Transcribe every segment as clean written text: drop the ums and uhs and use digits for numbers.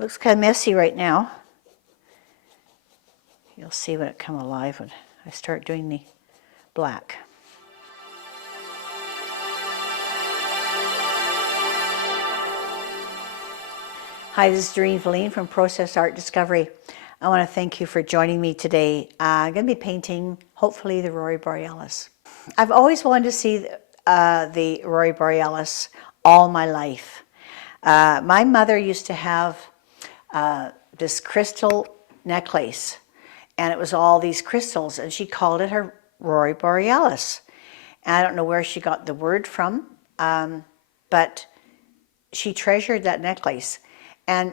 Looks kind of messy right now. You'll see when it come alive when I start doing the black. Hi, this is Doreen Velin from Process Art Discovery. I want to thank you for joining me today. I'm going to be painting, hopefully, the Aurora Borealis. I've always wanted to see the Aurora Borealis all my life. My mother used to have this crystal necklace, and it was all these crystals, and she called it her Aurora Borealis. And I don't know where she got the word from, but she treasured that necklace. And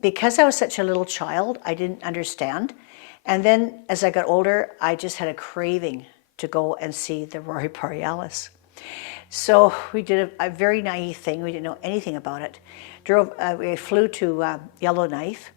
because I was such a little child, I didn't understand. And then as I got older, I just had a craving to go and see the Aurora Borealis. So we did a very naive thing. We didn't know anything about it. We flew to Yellowknife,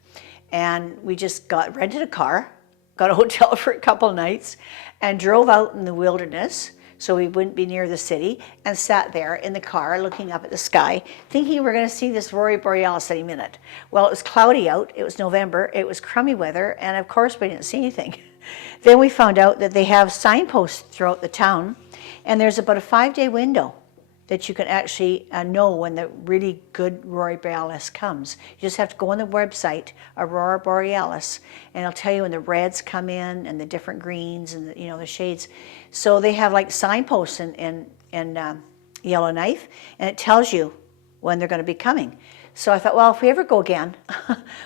and we just rented a car, got a hotel for a couple nights, and drove out in the wilderness so we wouldn't be near the city, and sat there in the car looking up at the sky, thinking we were going to see this Aurora Borealis any minute. Well, it was cloudy out, it was November, it was crummy weather, and of course we didn't see anything. Then we found out that they have signposts throughout the town, and there's about a 5-day window that you can actually know when the really good Aurora Borealis comes. You just have to go on the website, Aurora Borealis, and it'll tell you when the reds come in and the different greens and the shades. So they have like signposts in Yellowknife, and it tells you when they're going to be coming. So I thought, well, if we ever go again,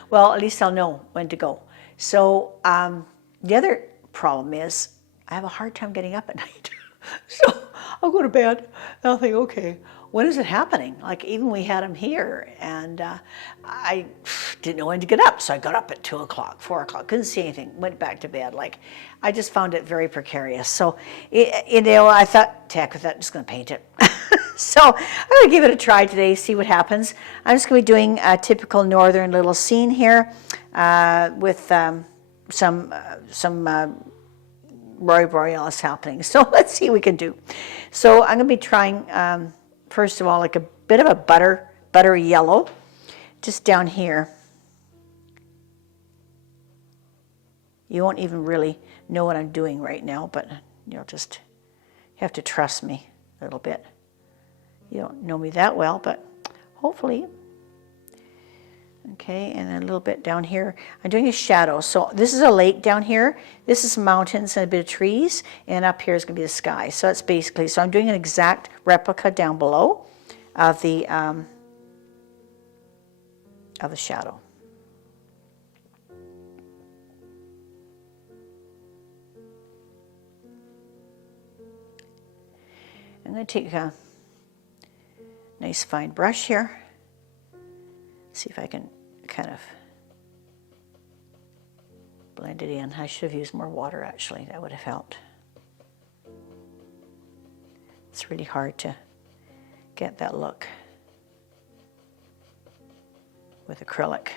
well, at least I'll know when to go. So the other problem is I have a hard time getting up at night. So I'll go to bed and I'll think, okay, when is it happening? Like even we had them here, and I didn't know when to get up. So I got up at 2 o'clock, 4 o'clock, couldn't see anything, went back to bed. Like I just found it very precarious. So, I thought, heck with that, I'm just going to paint it. So I'm going to give it a try today, see what happens. I'm just going to be doing a typical northern little scene here with some Aurora Borealis happening. So let's see what we can do. So I'm going to be trying, first of all, like a bit of a buttery yellow, just down here. You won't even really know what I'm doing right now, but you'll just have to trust me a little bit. You don't know me that well, but hopefully. Okay, and then a little bit down here. I'm doing a shadow. So this is a lake down here. This is mountains and a bit of trees. And up here is going to be the sky. So that's basically, so I'm doing an exact replica down below of the shadow. I'm going to take a nice fine brush here. See if I can kind of blend it in. I should have used more water actually, that would have helped. It's really hard to get that look with acrylic.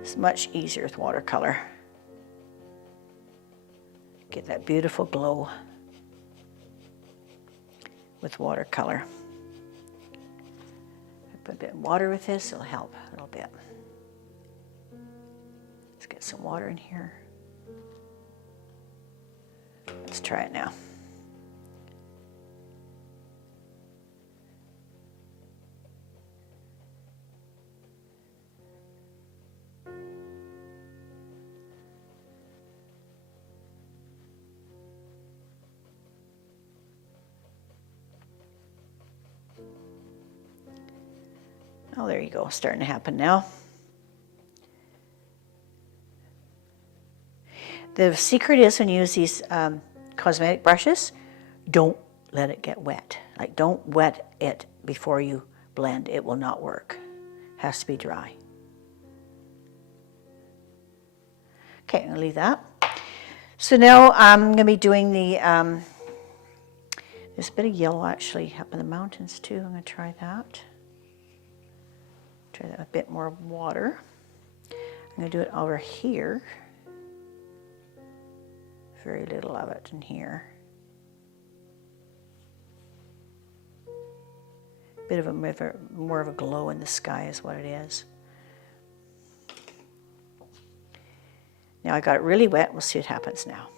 It's much easier with watercolor. Get that beautiful glow with watercolor. Put a bit of water with this, it'll help a little bit. Let's get some water in here. Let's try it now. Oh, there you go, starting to happen now. The secret is when you use these cosmetic brushes, don't let it get wet. Like don't wet it before you blend, it will not work. It has to be dry. Okay, I'm gonna leave that. So now I'm gonna be doing the, there's a bit of yellow actually up in the mountains too. I'm gonna try that. Try that with a bit more water. I'm going to do it over here. Very little of it in here. Bit of more of a glow in the sky is what it is. Now I got it really wet. We'll see what happens now.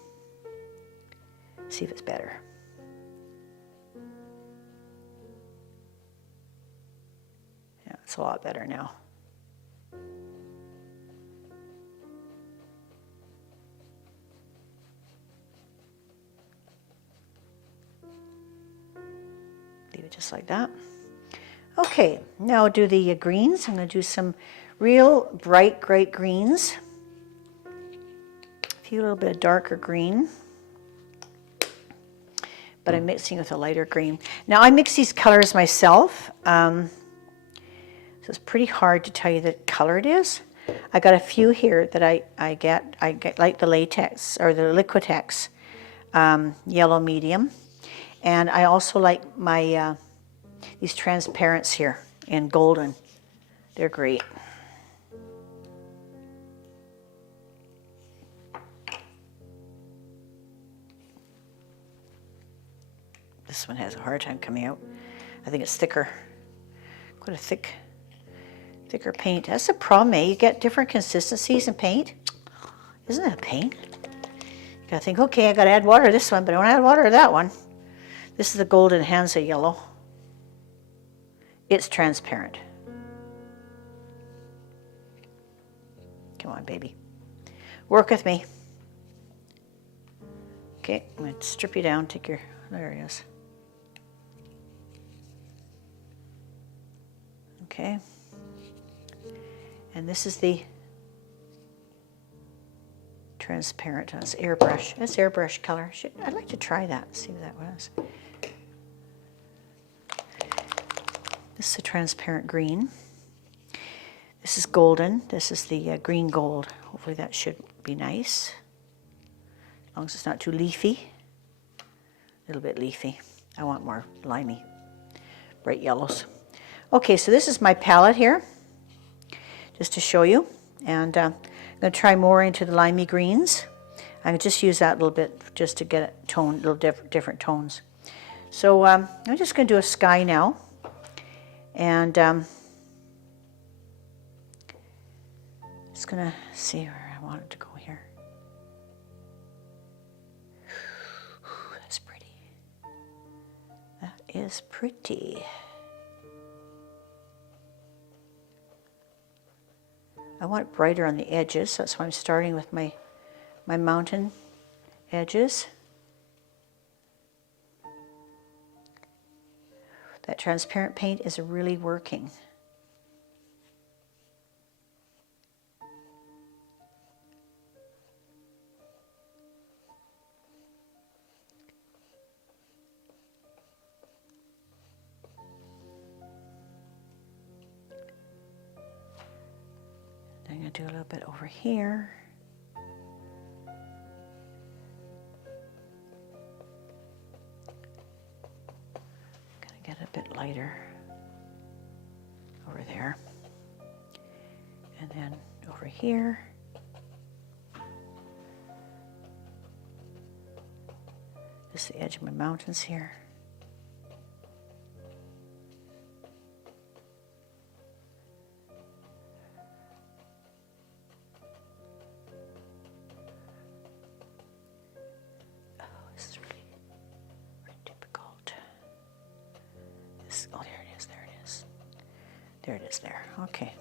See if it's better. Yeah, it's a lot better now. Leave it just like that. Okay, now I'll do the greens. I'm going to do some real bright, great greens. A little bit of darker green. But I'm mixing with a lighter green. Now I mix these colors myself. So it's pretty hard to tell you the color it is. I got a few here that I get like the latex or the Liquitex yellow medium. And I also like my these transparents here in golden. They're great. This one has a hard time coming out. I think it's thicker. Quite a thicker paint. That's the problem, eh? You get different consistencies in paint. Isn't that a pain? You gotta think, okay, I gotta add water to this one, but I don't add water to that one. This is the golden Hansa yellow. It's transparent. Come on, baby. Work with me. Okay, I'm gonna strip you down, take your, there it is. Okay. And this is the transparent. It's airbrush. That's airbrush color. I'd like to try that. See what that was. This is a transparent green. This is golden. This is the green gold. Hopefully that should be nice. As long as it's not too leafy. A little bit leafy. I want more limey, bright yellows. Okay, so this is my palette here, just to show you. And I'm going to try more into the limey greens. I can just use that a little bit just to get it toned, little different tones. So I'm just going to do a sky now. And just going to see where I want it to go here. That's pretty. That is pretty. I want it brighter on the edges, so that's why I'm starting with my mountain edges. That transparent paint is really working. I'm going to do a little bit over here. Going to get a bit lighter over there. And then over here. This is the edge of my mountains here. Oh, there it is, there it is. There it is there, okay.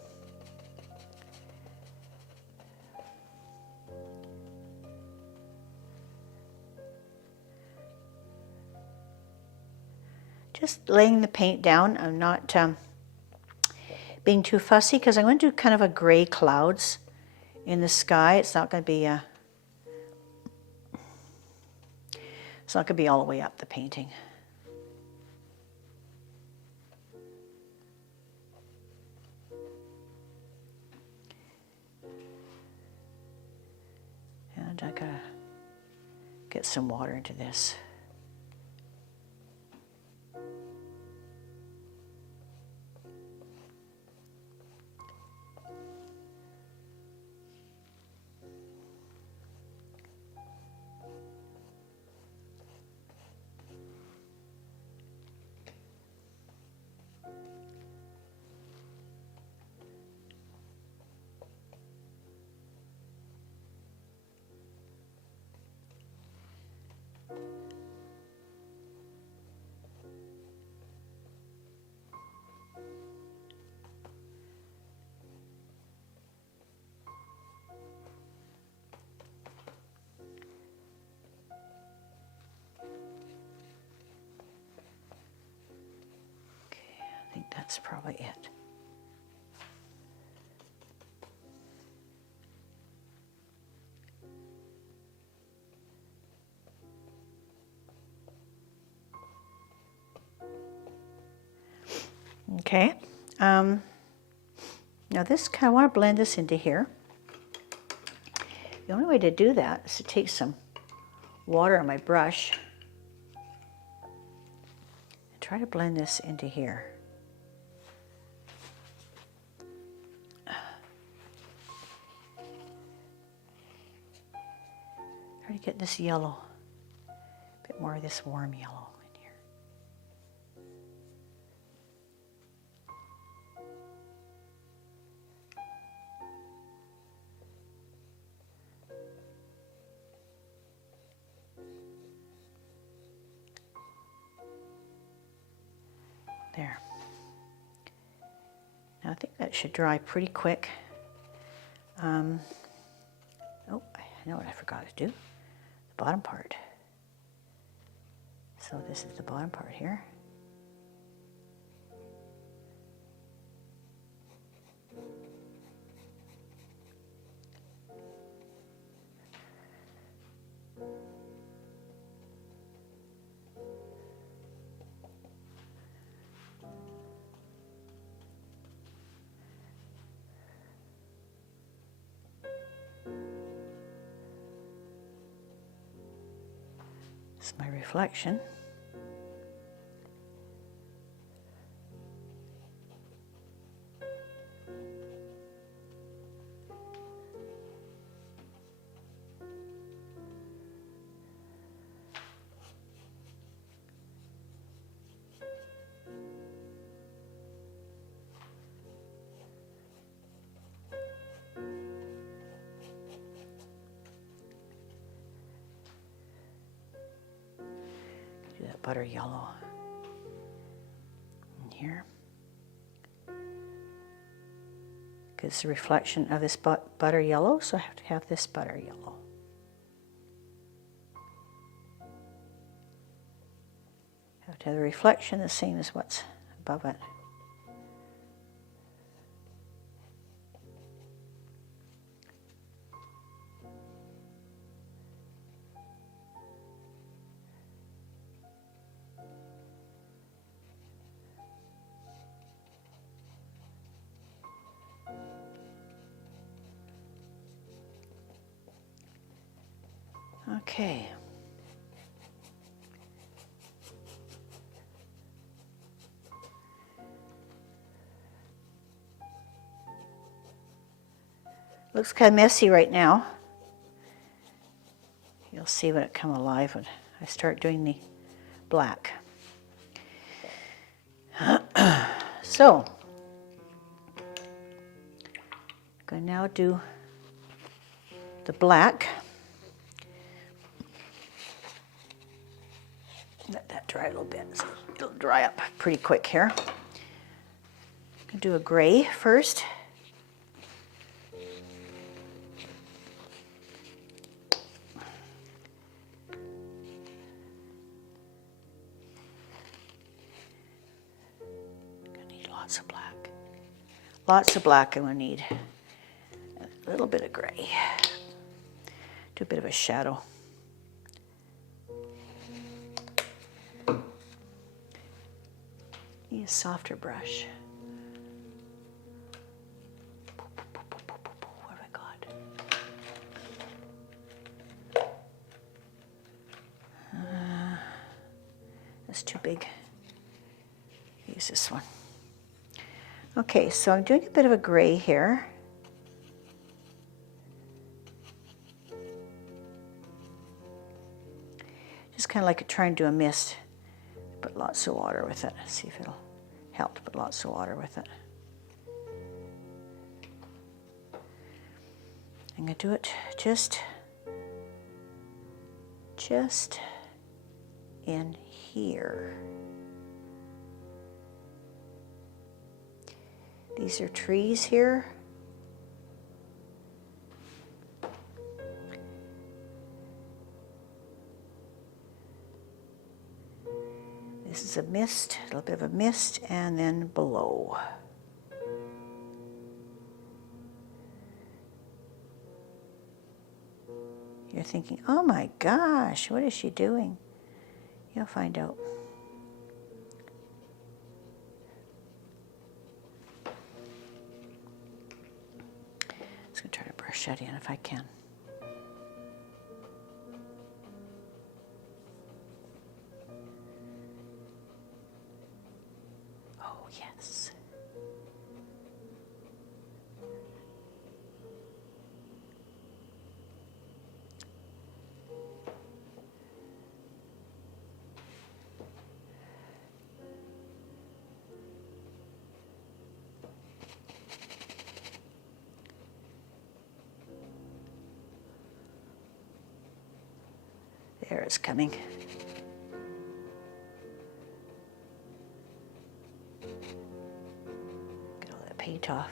Just laying the paint down. I'm not being too fussy because I'm going to do kind of a gray clouds in the sky. It's not going to be it's not going to be all the way up the painting. And I gotta get some water into this. That's probably it. Okay. Now this, I want to blend this into here. The only way to do that is to take some water on my brush and try to blend this into here. Try to get this yellow, a bit more of this warm yellow in here. There. Now I think that should dry pretty quick. Oh, I know what I forgot to do. The bottom part. So this is the bottom part here. This is my reflection. Do that butter yellow in here. Because it's a reflection of this butter yellow, so I have to have this butter yellow. I have to have the reflection the same as what's above it. Okay. Looks kind of messy right now. You'll see when it come alive when I start doing the black. So, I'm going to now do the black. Let that dry a little bit, so it'll dry up pretty quick here. I'm going to do a gray first. Gonna need lots of black. Lots of black I'm going to need. A little bit of gray. Do a bit of a shadow. Need a softer brush. What have I got? That's too big. Use this one. Okay, so I'm doing a bit of a gray here. Just kind of like trying to do a mist. Put lots of water with it. See if it'll help to put lots of water with it. I'm going to do it just in here. These are trees here. This is a mist, a little bit of a mist, and then below. You're thinking, oh my gosh, what is she doing? You'll find out. I'm just going to try to brush that in if I can. Oh, yes. There it's coming. Get all that paint off.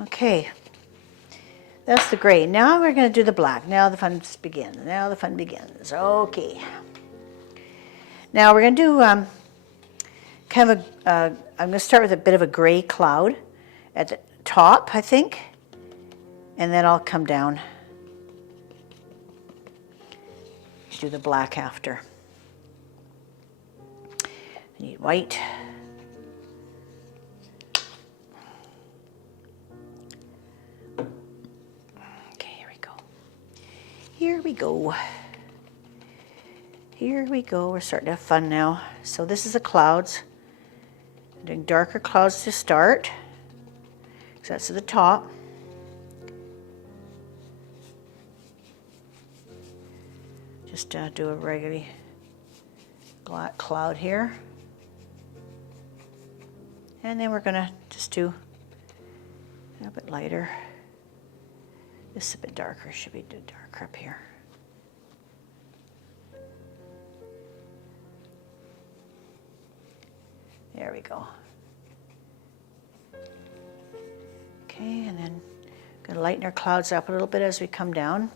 Okay, that's the gray. Now we're going to do the black. Now the fun begins. Now the fun begins. Okay. Now we're going to do kind of I'm going to start with a bit of a gray cloud at the top, I think, and then I'll come down, do the black after. I need white. Here we go. Here we go. We're starting to have fun now. So this is the clouds. I'm doing darker clouds to start. So that's to the top. Just do a regular black cloud here. And then we're going to just do a bit lighter. This is a bit darker, should be darker up here. There we go. Okay, and then going to lighten our clouds up a little bit as we come down.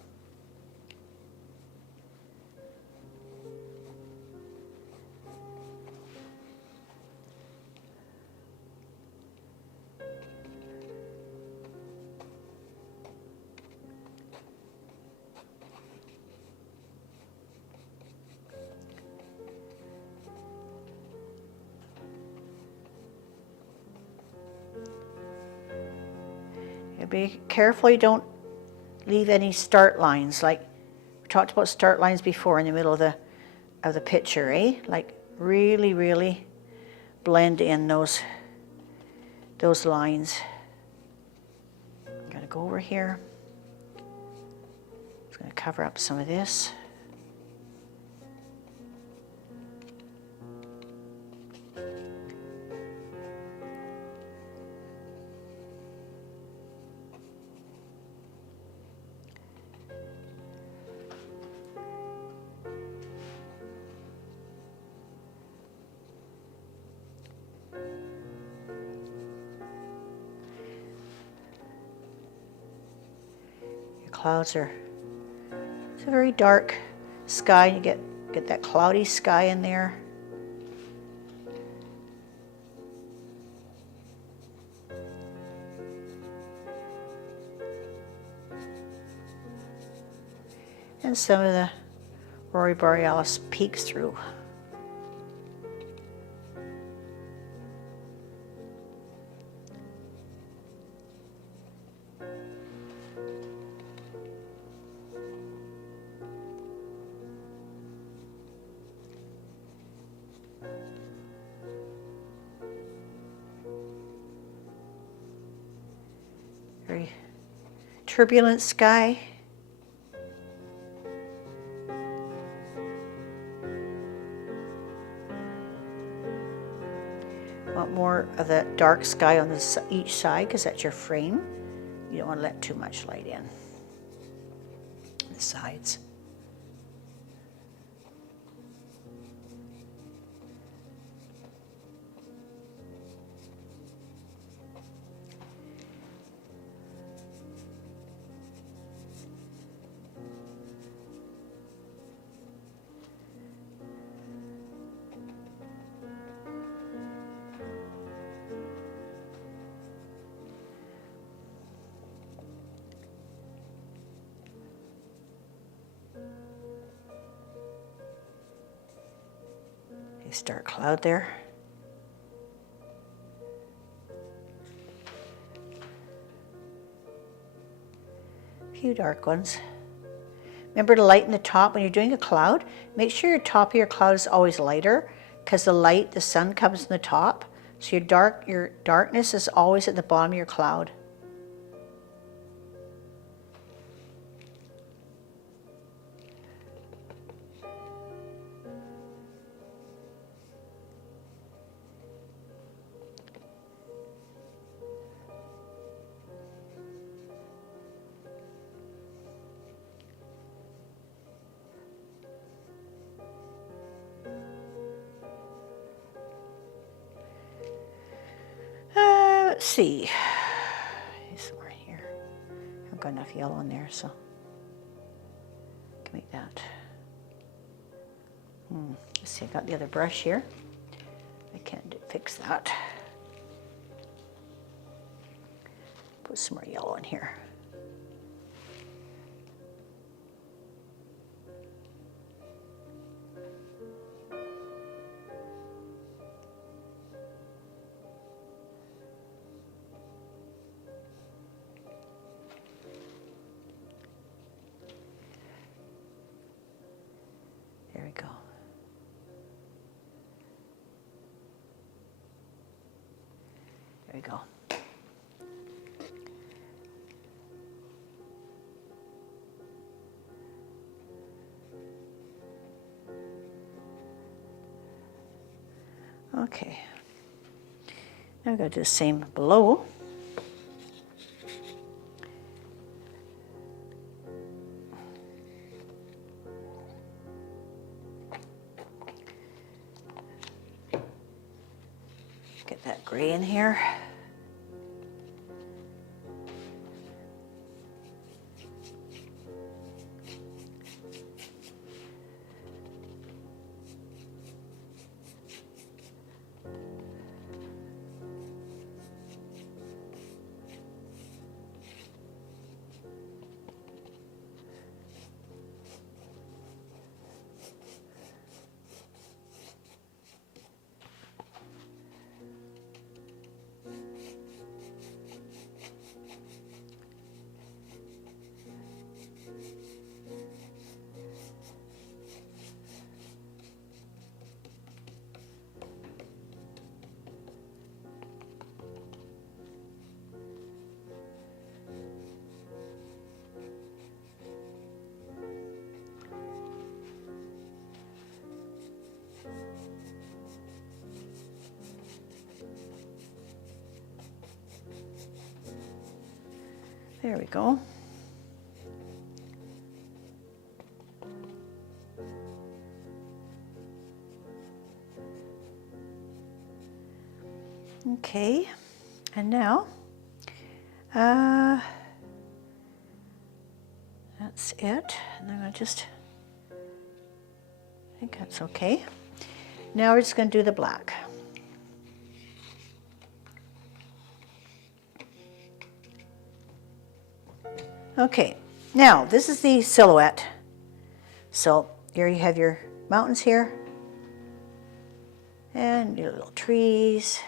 Be careful you don't leave any start lines. Like we talked about start lines before in the middle of the picture, eh? Like really blend in those lines. I'm gonna go over here. Just gonna cover up some of this. Clouds are, it's a very dark sky. You get that cloudy sky in there. And some of the Aurora Borealis peeks through. Very turbulent sky. Want more of the dark sky on each side because that's your frame. You don't want to let too much light in the sides. Start cloud there. A few dark ones. Remember to lighten the top when you're doing a cloud. Make sure your top of your cloud is always lighter because the sun comes in the top. So your darkness is always at the bottom of your cloud. Let's see. Somewhere here. I haven't got enough yellow in there, so I can make that. Let's see, I got the other brush here. I can't fix that. Put some more yellow in here. There we go. There we go. Okay. Now we're going to do the same below. Get that gray in here. There we go. Okay, and now that's it. And I'm going to just, I think that's okay. Now we're just going to do the black. Okay, now this is the silhouette. So here you have your mountains here and your little trees.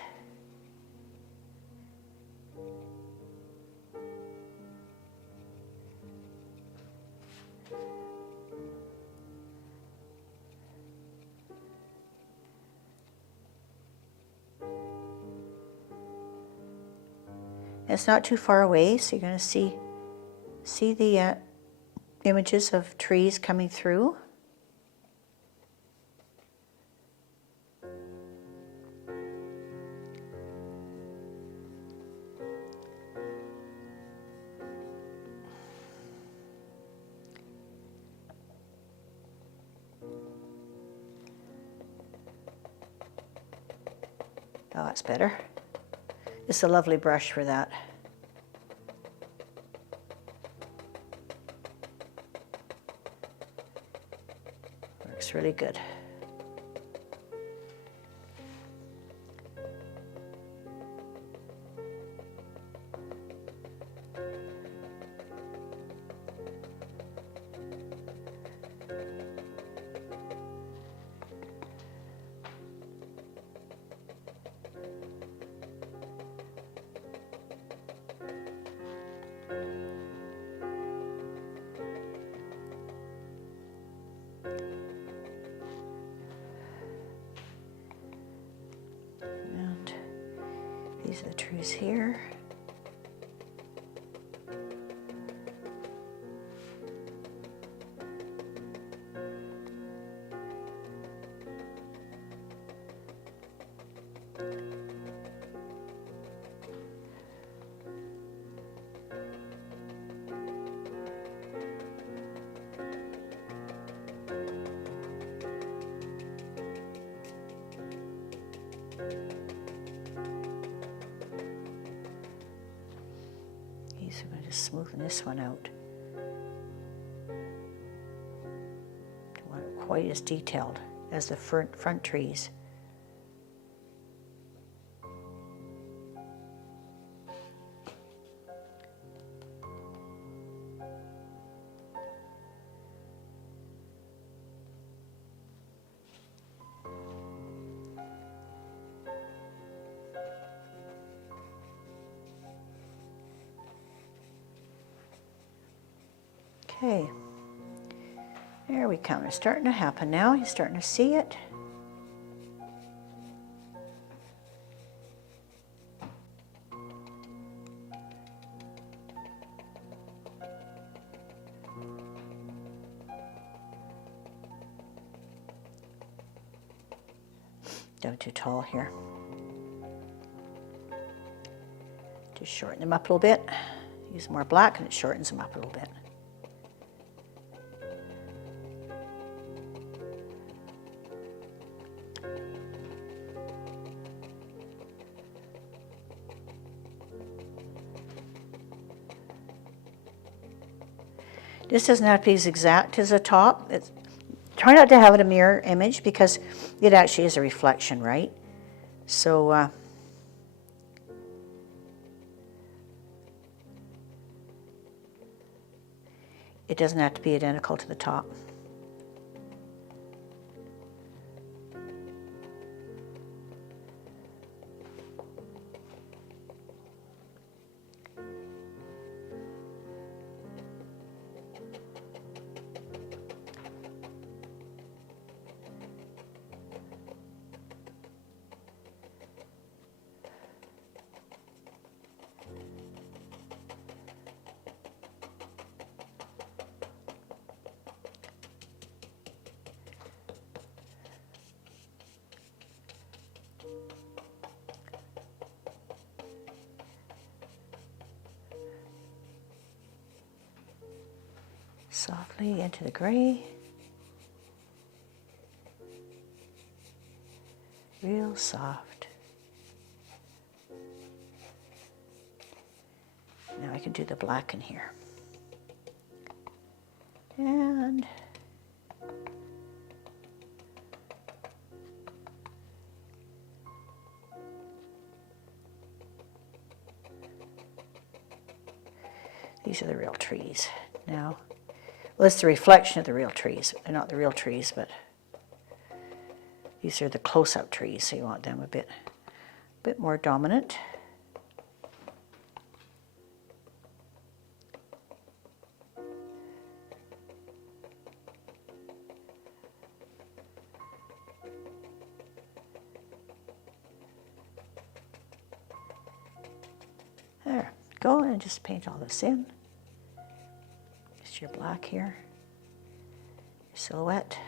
It's not too far away, so you're going to see the images of trees coming through. Oh, that's better. It's a lovely brush for that. Works really good. And these are the trees here. So I'm going to smoothen this one out. Don't want it quite as detailed as the front trees. Okay, there we come. It's starting to happen now. You're starting to see it. Don't too tall here. Just shorten them up a little bit. Use more black and it shortens them up a little bit. This doesn't have to be as exact as the top. Try not to have it a mirror image because it actually is a reflection, right? So it doesn't have to be identical to the top. Softly into the gray. Real soft. Now I can do the black in here. And these are the real trees now. Well, it's the reflection of the real trees. They're not the real trees, but these are the close-up trees, so you want them a bit more dominant. There, go and just paint all this in. Just your black here, your silhouette.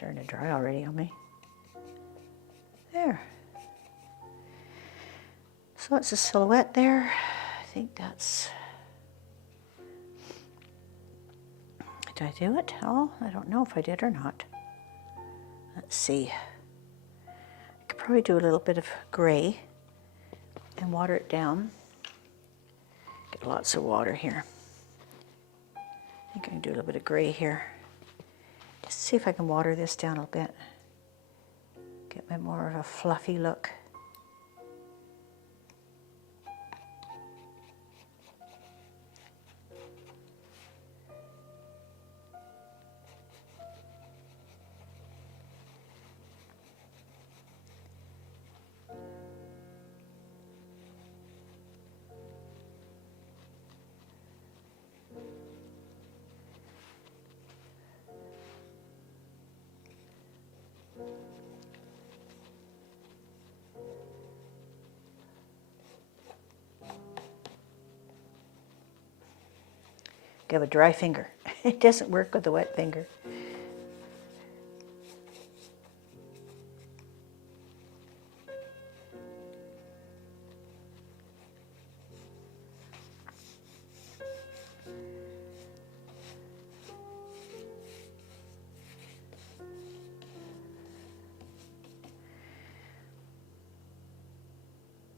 starting to dry already on me. There. So it's a silhouette there. I think that's... Did I do it? Oh, I don't know if I did or not. Let's see. I could probably do a little bit of gray and water it down. Get lots of water here. I think I can do a little bit of gray here. Just see if I can water this down a bit. Get me more of a fluffy look. Give a dry finger. It doesn't work with a wet finger.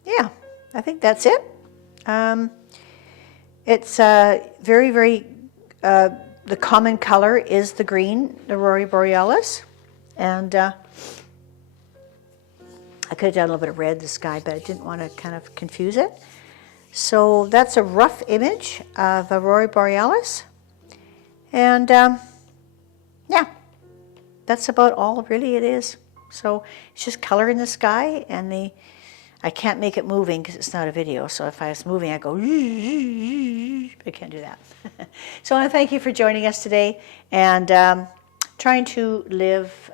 Yeah, I think that's it. It's very, very, the common color is the green, the Aurora Borealis. And I could have done a little bit of red in the sky, but I didn't want to kind of confuse it. So that's a rough image of Aurora Borealis. And yeah, that's about all really it is. So it's just color in the sky, and I can't make it moving because it's not a video. So if I was moving, I go, I can't do that. So I want to thank you for joining us today and trying to live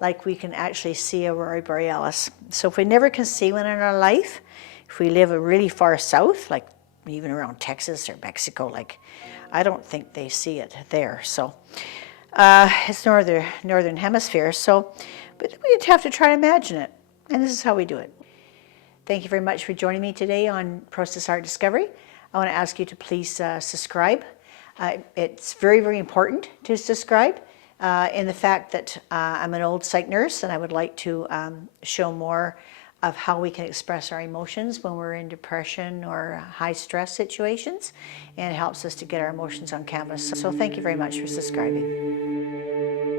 like we can actually see Aurora Borealis. So if we never can see one in our life, if we live really far south, like even around Texas or Mexico, like I don't think they see it there. So it's northern hemisphere. So, but we have to try to imagine it. And this is how we do it. Thank you very much for joining me today on Process Art Discovery. I want to ask you to please subscribe. It's very, very important to subscribe in the fact that I'm an old psych nurse and I would like to show more of how we can express our emotions when we're in depression or high stress situations, and it helps us to get our emotions on canvas. So thank you very much for subscribing.